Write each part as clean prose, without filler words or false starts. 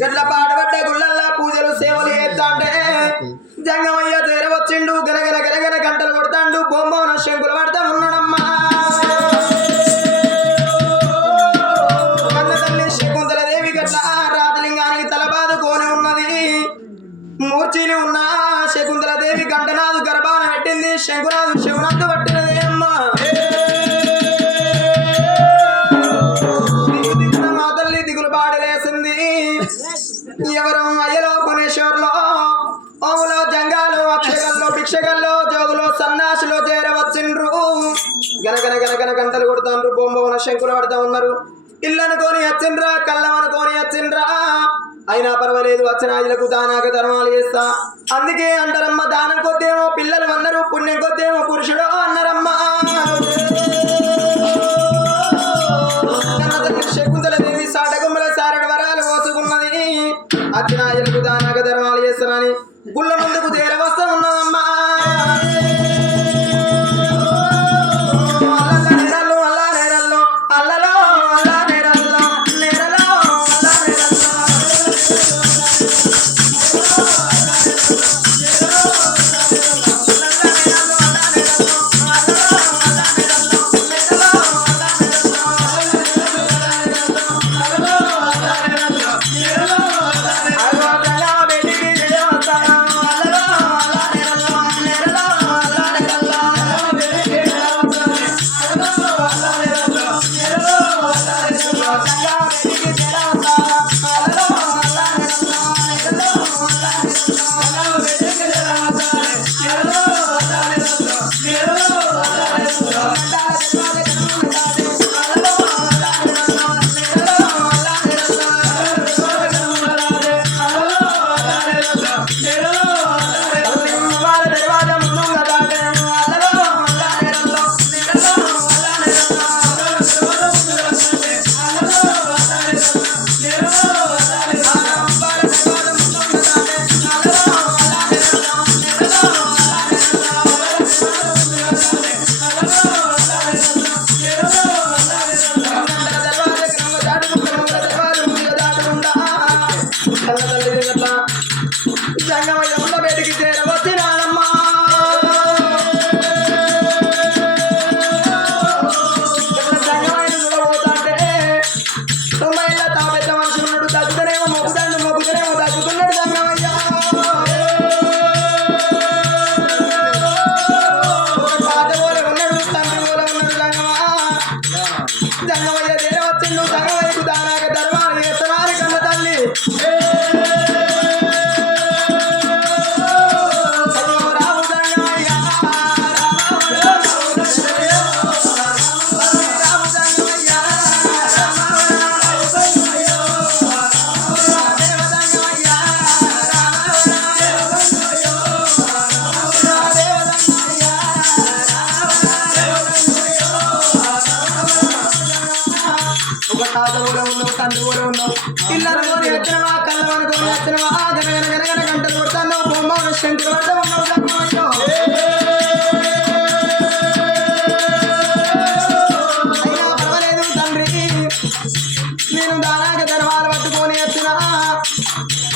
గట్ల పాడబడ్డ గుళ్ళల్లా పూజలు సేవలు చేస్తాంటే జంగమయ్య చేరవచ్చిండు గనగన గనగన గంటలు కొడతాండు బొమ్మన శంకులు పడతా ఉన్నాడమ్మా కన్న తల్లి శకుంతల దేవి గట్ల రాజలింగానికి తలబాదుకొని ఉన్నది మూర్చిని ఉన్న శకుంతల దేవి గంటనాథు గర్భాన పెట్టింది శంకునాథు శివనాథు పట్టినదే అమ్మా మా తల్లి దిగులు పాడలేసింది ఎవరు అయ్యలో పునేశ్వర్లో ఓములో జంగాలు అక్షగల్లో భిక్షగల్లో జోగులో సన్నాసులో చేరవచ్చిండ్రు గనగన గనగన గంటలు కొడుతాండ్రు బొమ్మన శంకులు పడతా ఉన్నారు ఇల్లు అనుకోని వచ్చిండ్రా కళ్ళం అనుకోని వచ్చిండ్రా అయినా పర్వాలేదు వచ్చినాయులకు దానాక ధర్మాలు చేస్తా అందుకే అంటారమ్మ దానం కొద్దేమో పిల్లలు అన్నారు పుణ్యం కొద్దేమో పురుషుడు అన్నారమ్మా శకుంతల దేవి సాటగుమ్మల సారడి వరాలు మోసుకున్నది అచ్చినాయులకు దానాక ధర్మాలు చేస్తానని గుళ్ళ ముందుకు చేరవస్తా ఉన్నదమ్మా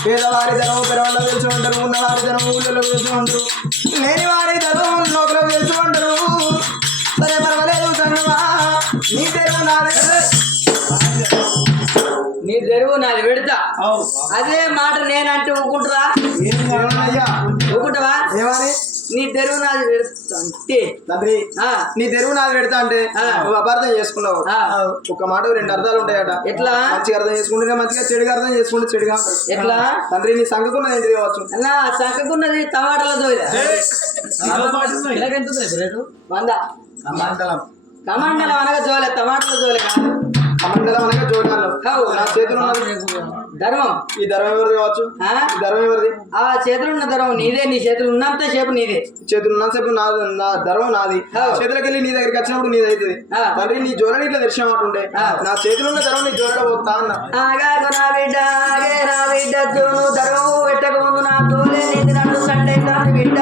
పేదవారి ధనం పెరవల్లో తెలిసి ఉంటారు ఉన్నవారి ధనం ఊళ్ళలో తెలిసి ఉంటారు లేని వారి ధనం లోపల తెలిసి ఉంటారు సరే పర్వాలేదు సంగమా నీ తెరువు నాది నీ తెరువు నాది పెడతా అదే మాట నేనంటే ఊకుంటురా ఊకుంటావా ఏమని నీ తెరువు నాది పెడతా అంటే తండ్రి నీ తెరువు నాది పెడతా అంటే నువ్వు అపార్థం చేసుకున్నావు ఒక మాట రెండు అర్థాలు ఉంటాయట ఎట్లా మంచిగా అర్థం చేసుకుంటే మంచిగా చెడుగా అర్థం చేసుకుంటే చెడుగా ఎట్లా తండ్రి నీ సంఖకున్నది ఏంటి కావచ్చు అన్నా సంఖకున్నది టమాటాల దోయ కమండలం అనగా జోలే టమాటాల జోలే కాదు. కమండలం అనగా జోడాలు నా చేతులు ఉన్నది ధర్మం. ఈ ధర్మం ఎవరిది కావచ్చు? ఆ? ఈ ధర్మం ఎవరిది? ఆ చేతులు ఉన్న ధర్మం నీదే. నీ చేతులు ఉన్నంత సేపు నీదే. చేతులు ఉన్నంతసేపు నా ధర్మం నాది. చేతులకి వెళ్ళి నీ దగ్గరికి వచ్చినప్పుడు నీది అవుతుంది. తండ్రి నీ జోలని ఇట్లా దర్శనం అంటుంటే నా చేతులు ఉన్న ధర్మం నీ జోలలో పోతా అన్న. ఆగాకు నా బిడ్డ, ఆగే నా బిడ్డ, నువ్వు ధర్మం పెట్టక ముందు నా తోలే నింది నన్ను సండే కాదు బిడ్డ.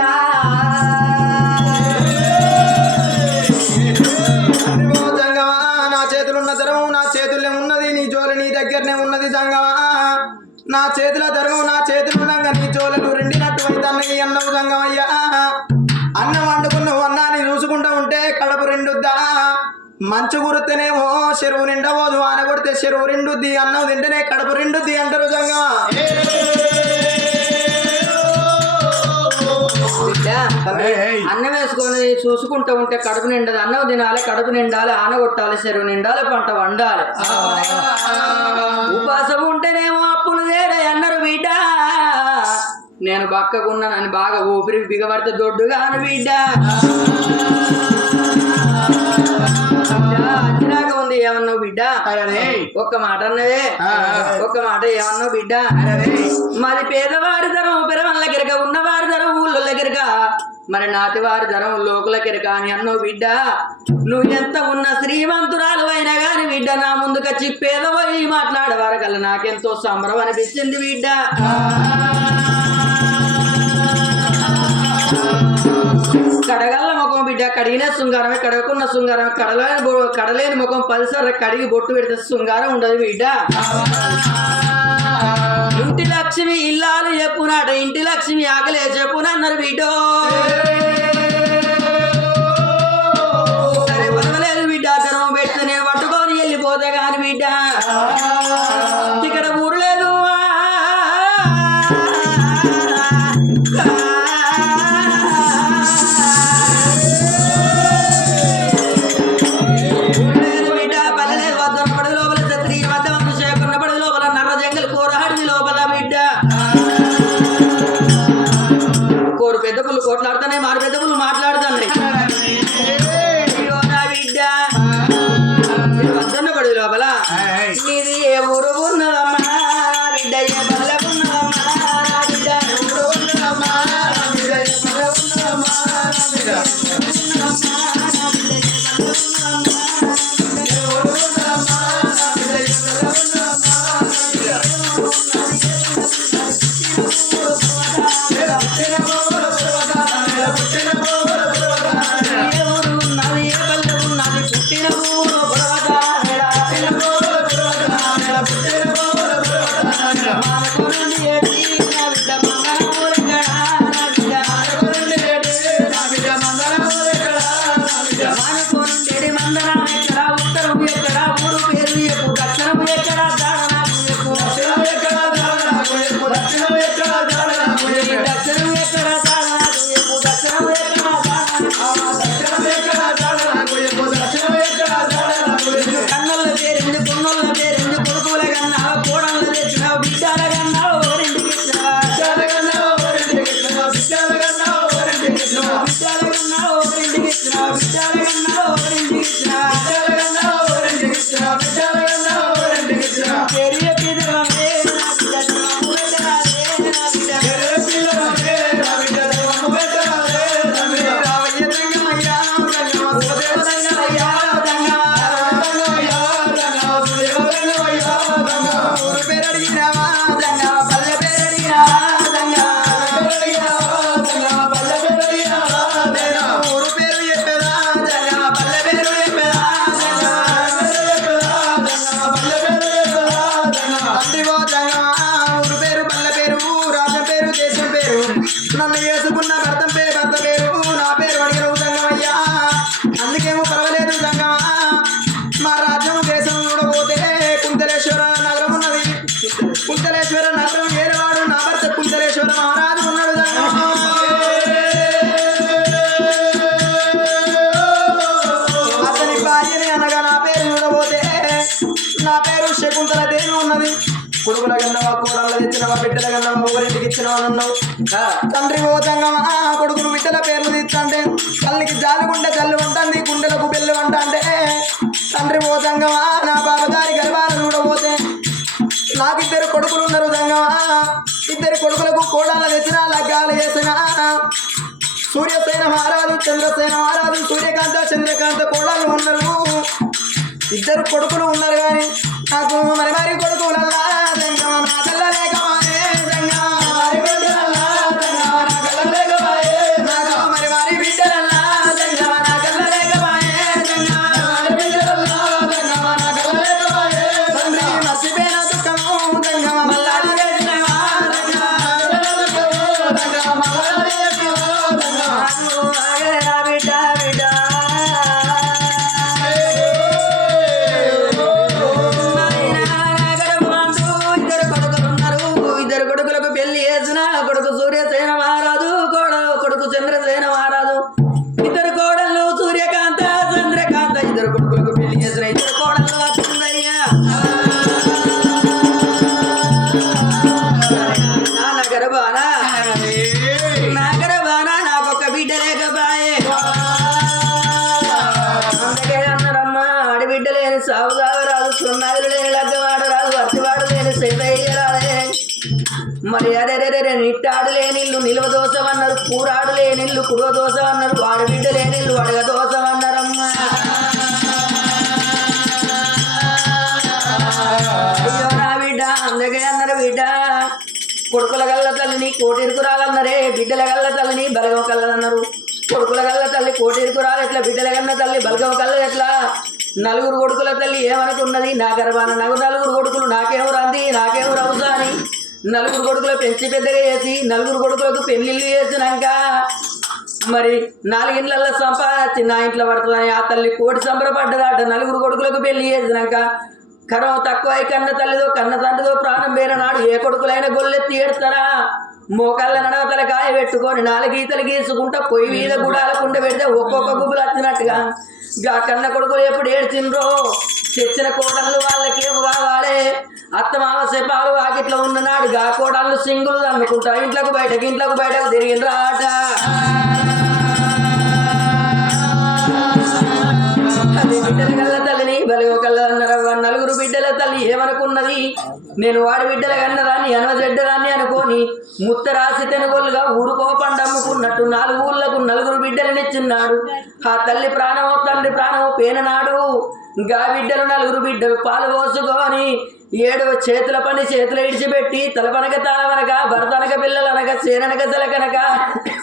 జంగమా నా చేతులున్న ధర్మం నా చేతుల్లో ఉన్నది, నీ జోలి నీ దగ్గరనే ఉన్నది. జంగమా నా చేతుల ధర్మం నా చేతులున్నాక నీ జోలను రెండినట్టు అయితే అన్నవు. జంగమయ్యా అన్నం వండుకున్నావు, అన్నాన్ని చూసుకుంటా ఉంటే కడుపు రెండుద్దా. మంచు గుర్తేనేమో చెరువు నిండబోదు, ఆన కొడితే చెరువు రెండుద్ది, అన్నం తింటేనే కడుపు రెండుద్ది అంటారు. జంగమా అన్నం వేసుకొని చూసుకుంటూ ఉంటే కడుపు నిండదు. అన్నం తినాలి, కడుపు నిండాలి, ఆన కొట్టాలి, చెరువు నిండాలి, పంట వండాలి. ఉపాసం ఉంటేనేమో అప్పులు వేరే అన్నారు బిడ్డ. నేను బక్కకున్నానని బాగా ఊపిరి బిగబడితే దొడ్డుగాను బిడ్డ. అచ్చినాక ఉంది ఏమన్నావు బిడ్డ? ఒక్క మాట అన్నవే, ఒక్క మాట ఏమన్నావు బిడ్డ? మరి పేదవారి ధరం పెరవల్ల గిరక, ఉన్నవారి ధరం ఊళ్ళ గిరక, మరి నాతివారి ధరం లోకుల గిరక అని అన్నావు బిడ్డ. నువ్వు ఎంత ఉన్న శ్రీమంతురాలు అయినా గాని బిడ్డ నా ముందుకొచ్చి పేదవారి మాట్లాడేవారు కల్లా నాకెంతో సంబరం అనిపించింది బిడ్డ. కడగల్ల ముఖం బిడ్డ, కడిగిన శృంగారమే, కడగకున్న శృంగారం, కడలేని ముఖం పదిసార్లు కడిగి బొట్టు పెడితే శృంగారం ఉండదు బిడ్డ. ఇంటి లక్ష్మి ఇల్లాలు చెప్పునాట, ఇంటి లక్ష్మి ఆకలే చెప్పునన్నారు బిడ్డో. సరే పదవలేదు బిడ్డ, ధనం పెడితే నేను పట్టుకొని వెళ్ళిపోతా కాని బిడ్డ ఇక్కడ ఊరు లేదు. కోట్లాడుతానే మారు కొడుకుల కన్నవా కోడళ్ళ తెచ్చినవా బిడ్డల కన్నవా ఊరింటికి ఇచ్చినవా అన్నావు తండ్రి ఓ జంగమా కొడుకులు బిడ్డల పేర్లు తీర్చంటే తల్లికి జాలుగుండె జల్లు ఉంటుంది గుండెలకు బెల్లు అంటే తండ్రి ఓ జంగమా నా బాబగారి గర్భాలు చూడబోతే నాకిద్దరు కొడుకులు ఉన్నారు జంగమా ఇద్దరు కొడుకులకు కోడళ్ళ తెచ్చిన లగ్గాలు చేసిన సూర్యసేన మహారాజు చంద్రసేన మహారాజు సూర్యకాంత చంద్రకాంత కోడళ్ళు ఉన్నారు ఇద్దరు కొడుకులు ఉన్నారు కానీ నాకు మరి కొడుకులల్లా జంగమా నా కళ్ళ లేకమానే జంగమా మరి కొడుకులల్లా జంగమా నా కళ్ళ లేకమాయే నాకు మరి బిడ్డలల్లా జంగమా నా కళ్ళ లేకమాయే జంగమా మరి బిడ్డలల్లా జంగమా నా కళ్ళ లేకమాయే తండ్రి మర్చిపోయిన దుఃఖము జంగమా మల్లాడి చేసినవా జంగమా జంగమా మల్లాడి చేసినవా జంగమా ఆగేరా బిడ్డ బిడ్డ కొడుకు సూర్యసేన మహారాజు కొడుకు చంద్రసేన మహారాజు ఇద్దరు కోడళ్ళు సూర్యకాంత చంద్రకాంత ఇద్దరు కొడుకులకు పెళ్లి చేసిన ఇద్దరు కోడళ్ళు వచ్చిందయ్యా నా గర్భానా నాకొక్క బిడ్డ లేకపాయే అందుకే అన్నారమ్మా ఆడబిడ్డ లేని సాగుదావరాదు సున్నాదులు లేని లగ్గవాడరాదు అత్తివాడు లేని సేదయ్యరాదే మరి అరే నిట్టాడు లేనిల్లు నిలువ దోషం అన్నారు కూరాడు లేనిల్లు కుడువ దోషం అన్నారు వాడబిడ్డ లేనిల్లు అడగ దోషం అన్నారమ్మా అయ్యో నా బిడ్డ అందుకే అన్నారు బిడ్డ కొడుకుల గల్ల తల్లిని కోటిరుకురాలన్నారే బిడ్డల గల్ల తల్లిని బలగం కల్లదన్నారు కొడుకుల గల్ల తల్లి కోటిరుకురాలు ఎట్లా బిడ్డల కన్న తల్లి బలగం కల్ల ఎట్లా నలుగురు కొడుకుల తల్లి ఏమనుకున్నది నా గర్భాన నలుగురు కొడుకులు నాకేమో రంది నాకేమో రవుసా అని నలుగురు కొడుకులు పెంచి పెద్దగా చేసి నలుగురు కొడుకులకు పెళ్లిళ్ళు చేసినాక మరి 4 ఇండ్ల సంపాదించి నా ఇంట్లో పడుతుందని ఆ తల్లి కోటి సంబరపడ్డదాట నలుగురు కొడుకులకు పెళ్లి చేసినాక కరం తక్కువ కన్న తల్లిదో కన్న తండ్రిదో ప్రాణం వేరనాడు ఏ కొడుకులైనా గొల్లెత్తి ఏడుతారా మోకాళ్ళ నడవతల కాయ పెట్టుకొని 4 గీతలు గీసుకుంటా పొయ్యి మీద గుడాల కుండ పెడితే ఒక్కొక్క గుబులు వచ్చినట్టుగా ఆ కన్న కొడుకులు ఎప్పుడు ఏడ్చిండ్రో తెచ్చిన కోడళ్ళు వాళ్ళకేమో కావాలి అత్తమామ సెపాలు వాకిట్లో ఉన్ననాడు గా కోడళ్ళు సింగులు అనుకుంటా ఇంట్లోకి బయటకు తిరిగిండ్రాట అది బిడ్డల కల్ల తల్లిని బలిగో కల్ల అన్నారు నలుగురు బిడ్డల తల్లి ఏమనుకున్నది నేను వాడి బిడ్డల కన్నదాన్ని అనవజెడ్డదాన్ని అనుకోని ముత్తరాసి తెనుగోలుగా ఊరుకో పండమ్ముకున్నట్టు 4 ఊళ్ళకు 4 బిడ్డలనిచ్చిన్నాడు ఆ తల్లి ప్రాణమో తండ్రి ప్రాణమో పేననాడు గా బిడ్డలు 4 బిడ్డలు పాలు పోసుకొని 7 చేతుల పని చేతులు ఇడిచిపెట్టి తలపనక తాళవనక భర్తనక పిల్లలనక చేననక తలకనక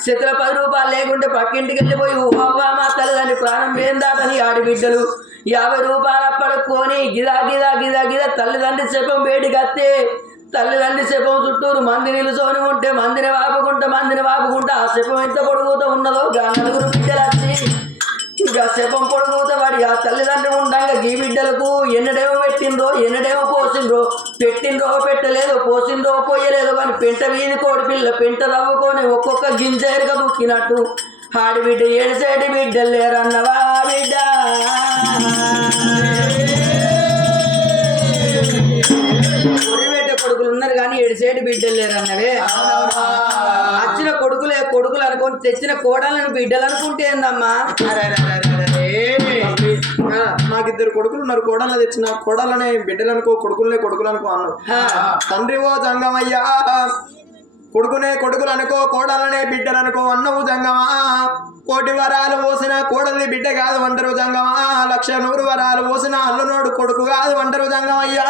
చేతుల 10 రూపాయలు లేకుంటే పక్కింటికి వెళ్ళిపోయి ఓవ్వా మా తల్లిదండ్రి ప్రాణం వేందాటని ఆడిబిడ్డలు 50 రూపాయలు పడుకొని గిదా తల్లిదండ్రి శపం వేడి కత్తే తల్లిదండ్రి శపం చుట్టూరు మంది నిలుచొని ఉంటే మందిని వాపుకుంటా ఆ శపం ఎంత పొడుగుతూ ఉన్నదో 4 బిడ్డలు వచ్చి ఇంకా శపం పొడుగుతా వాడి ఆ తల్లిదండ్రులు ఉండగా గీ బిడ్డలకు ఎన్నడేమో పెట్టిండ్రో ఎన్నడేమో పోసిండ్రో పెట్టిండ్రో పెట్టలేదు పోసిండ్రో పోయలేదు కానీ పెంట వీధి కోడి పిల్ల పెంట రవ్వుకొని ఒక్కొక్క గింజ ఎరగ బుక్కినట్టు ఆడిబిడ్డ ఏడిసేటి బిడ్డలు లేరన్నవా బిడ్డ కొడుకులు ఉన్నారు కానీ ఏడిసేటి బిడ్డలు లేరన్నవే వచ్చిన కొడుకులు అనుకొని తెచ్చిన కోడలను బిడ్డలు అనుకుంటే ఏందమ్మా నాకిద్దరు కొడుకులు ఉన్నారు కోడళ్ళ తెచ్చిన కోడలనే బిడ్డలు అనుకో కొడుకులు అనుకో అన్నావు తండ్రి ఓ జంగమయ్యా కొడుకులు అనుకో కోడలనే బిడ్డలు అనుకో అన్నవు జంగమా 1,000 వరాలు పోసిన కోడల్ని బిడ్డ కాదు అంటారు జంగమా 1,00,100 వరాలు పోసిన అల్లునోడు కొడుకు కాదు అంటారు జంగమయ్యా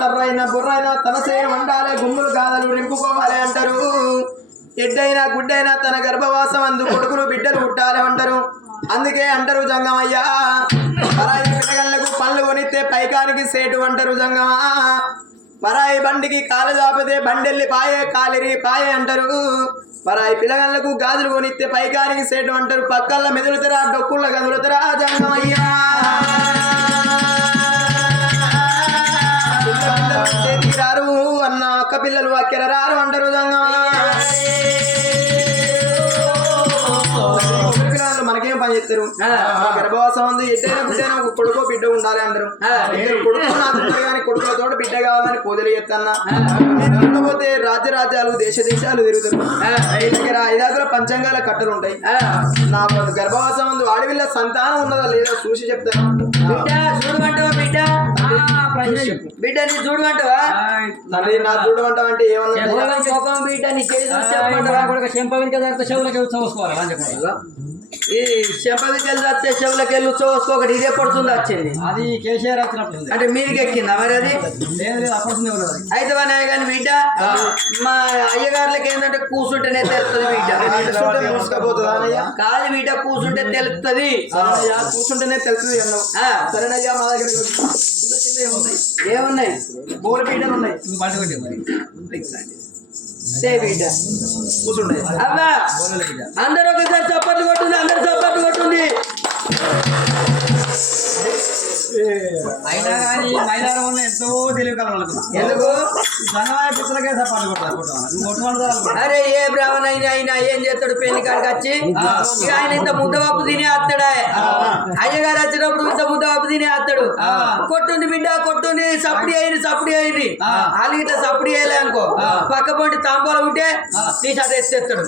తర్రైన బుర్రైన తనసేన వండాలి గుమ్ములు గాదలు నింపుకోవాలి అంటారు ఎడ్డైనా గుడ్డైనా తన గర్భవాసం అందు కొడుకులు బిడ్డలు పుట్టాలి అంటారు అందుకే అంటారు జంగమయ్యా పరాయి పిల్లగళ్ళకు పళ్ళు కొనిస్తే పైకానికి సేటు అంటారు జంగమా పరాయి బండికి కాలు దాపితే బండెల్లి పాయే కాలిరి పాయే అంటారు పరాయి పిల్లగళ్ళకు గాజులు కొనిస్తే పైకానికి సేటు అంటారు పక్కల్ల మెదులుతారా డొక్కుళ్ళ గదులుతారా జంగమయ్యా రారు అన్న అక్క పిల్లలు అక్కెర రారు అంటారు మనకేం పని చేస్తారు గర్భవాసం ఉంది ఎట్టైనా బిడ్డైనా ఒక కొడుకో బిడ్డ ఉండాలి అందరూ కొడుకు నాకుంటారు కానీ కొడుకులతో బిడ్డ కావాలని కోదలు చేస్తున్నా లేకపోతే రాజ్యాలు దేశాలు తిరుగుతారు దగ్గర 5 పంచాంగాల కట్టలు ఉంటాయి నా గర్భవాసం ఉంది వాడి వీళ్ళ సంతానం ఉన్నదా లేదా చూసి చెప్తాను చూడమంటావా బిడ్డ నీ చూడమంటావా తండ్రి నా చూడమంటావు అంటే ఏమన్నా కోపం బిడ్డ నీ ఈ చెంపవికెళ్ళి వస్తే చెవులకెళ్ళి చూసుకోకటి ఇదే పడుతుంది వచ్చింది అది కేసీఆర్ వచ్చినప్పుడు అంటే మీరికి ఎక్కిందా మరి అది అయితే కానీ బిడ్డ మా అయ్యగారులకి ఏంటంటే కూర్చుంటేనే తెలుస్తుంది బిడ్డ కాదు బిడ్డ కూర్చుంటే తెలుస్తుంది కూర్చుంటేనే తెలుస్తుంది అన్నావు సరేనయ్యా మా దగ్గర ఏమున్నాయి మూడు పీటలు ఉన్నాయి బిడ్డ కూర్చుండే అబ్బా అందరూ ఒకసారి చప్పట్లు కొట్టుంది అందరు చప్పట్లు కొట్టుంది అయినా కానీ మైదానం వల్ల ఎంతో తెలివి కలవాళ్ళకు ఎందుకు ధనవాయ పిల్లలకే సపాటు కొట్టాలి అరే ఏ బ్రాహ్మణ అయినా ఏం చేస్తాడు పెళ్లి కాడికి వచ్చి ఇక ఆయన ఇంత ముద్దవాపు తినే వస్తాడా అయ్యగారు వచ్చినప్పుడు ఇంత ముద్దవాపు తినే వస్తాడు కొట్టుంది బిడ్డ కొట్టుంది సప్పుడు అయింది వాళ్ళు ఇట్లా సప్పుడు చేయలే అనుకో పక్క పొంటి తాంబాలు ఉంటే టీ షర్ట్ ఎత్తేస్తాడు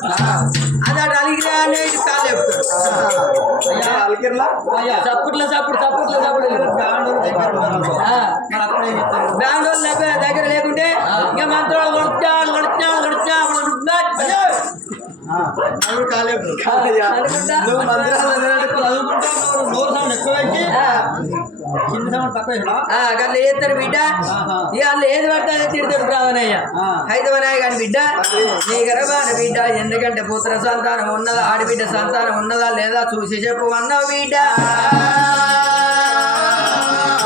అది అటు అలిగిరా అనే కాలు చెప్తాడు చప్పుట్లో బెంగళూరు దగ్గర లేకుంటే ఇంకా మంత్రాలు అట్లా చేస్తారు బిడ్డ ఇక వాళ్ళు ఏది పడితే అదే తిడతాడు బ్రాహ్మణయ్య హైదవనాయ కానీ బిడ్డ నీ గర్భాన బిడ్డ ఎందుకంటే పుత్ర సంతానం ఉన్నదా ఆడబిడ్డ సంతానం ఉన్నదా లేదా చూసి చెప్పు అన్నావు బిడ్డ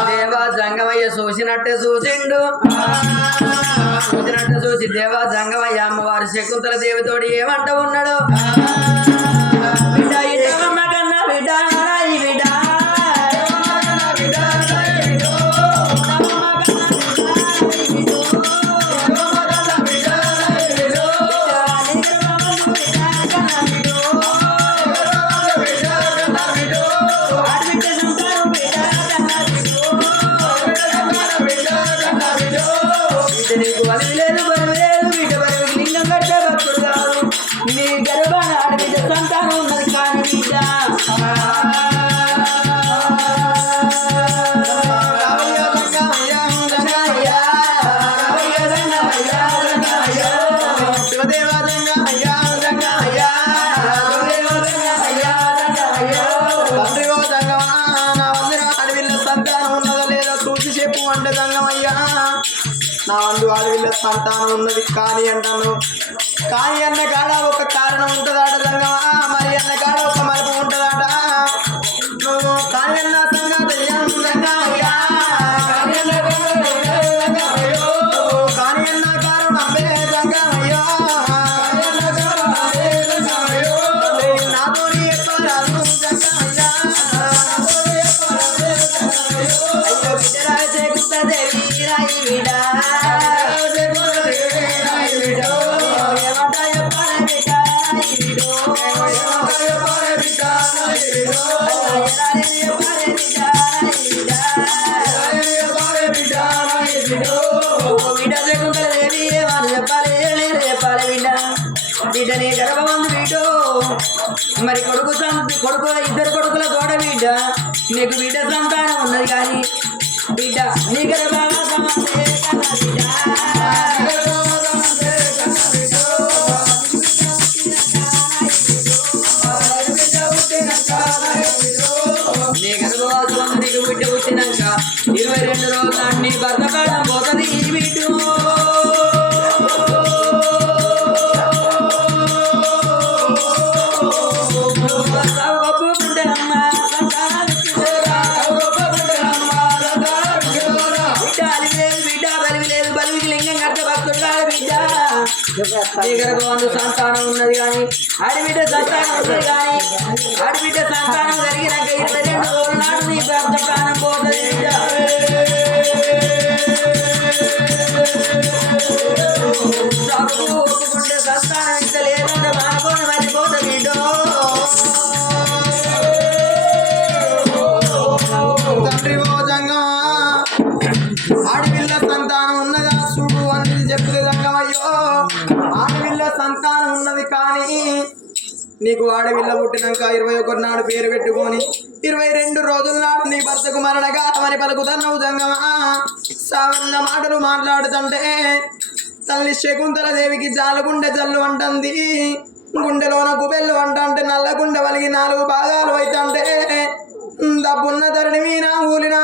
దేవా జంగమయ్య చూసినట్టే చూసిండు చూసి దేవా జంగమయ్య అమ్మవారు శకుంతల దేవితోటి ఏమంట ఉన్నాడు బిడ్డ ఇదేమమ్మ కన్నా బిడ్డ ఈ బిడ్డ నీకు బలి లేదు బిడ్డ బలి లింగం కట్టే భక్తుడు కాదు నీ గర్భాన ఆడబిడ్డ సంతానం ఉన్నది కానీ బిడ్డ సంతానం ఉన్నదా లేదా చూసి చెప్పు అంటే జంగమయ్యా నా వందు అడవిలో సంతానం ఉన్నది కానీ అంటాను కానీ అన్న కాడ ఒక కారణం ఉంటుందట సంగమా మరి అన్న కాడ ఒక మలుపు ఉంటుందట నువ్వు కానీ అన్న కానీ అన్న కారణం అబ్బే సంగమయ్యో నాతో చెప్పరాదు సంగమయ్యా బిడ్డని గర్భమందు బిడ్డ మరి కొడుకు ఇద్దరు కొడుకుల తోడ బిడ్డ నీకు బిడ్డ సంతానం ఉన్నది కానీ బిడ్డ నీ గర్భవాసం నీ గర్భవాసం నీకు బిడ్డ పుట్టినాక 22 రోజులు నీ భర్త కాలం పోతుంది ఈ బిడ్డ సంతానం ఉన్నది కానీ ఆడబిడ్డ సంతానం ఉన్నది కానీ ఆడబిడ్డ సంతానం కలిగినాక 22 రోజుల నాడు నీ భర్త ప్రాణం పోతుంది ఒప్పుకుంటే సంతానం ఇంత లేదంటే మానుకొని మర్చిపోతుంది ఆడవిల్ల పుట్టినాక 21 నాడు పేరు పెట్టుకొని 22 రోజుల నాడు నీ భర్తకు మరణగామని పలుకుతున్నావు జంగమా. సావన్న మాటలు మాట్లాడుతుంటే తల్లి శకుంతల దేవికి జాలగుండె జల్లు అంటుంది. గుండెలోన గుబెల్లు అంటే నల్ల గుండె వలిగి 4 భాగాలు అవుతుంటే దబ్బున్న ధరణి మీద ఊలిన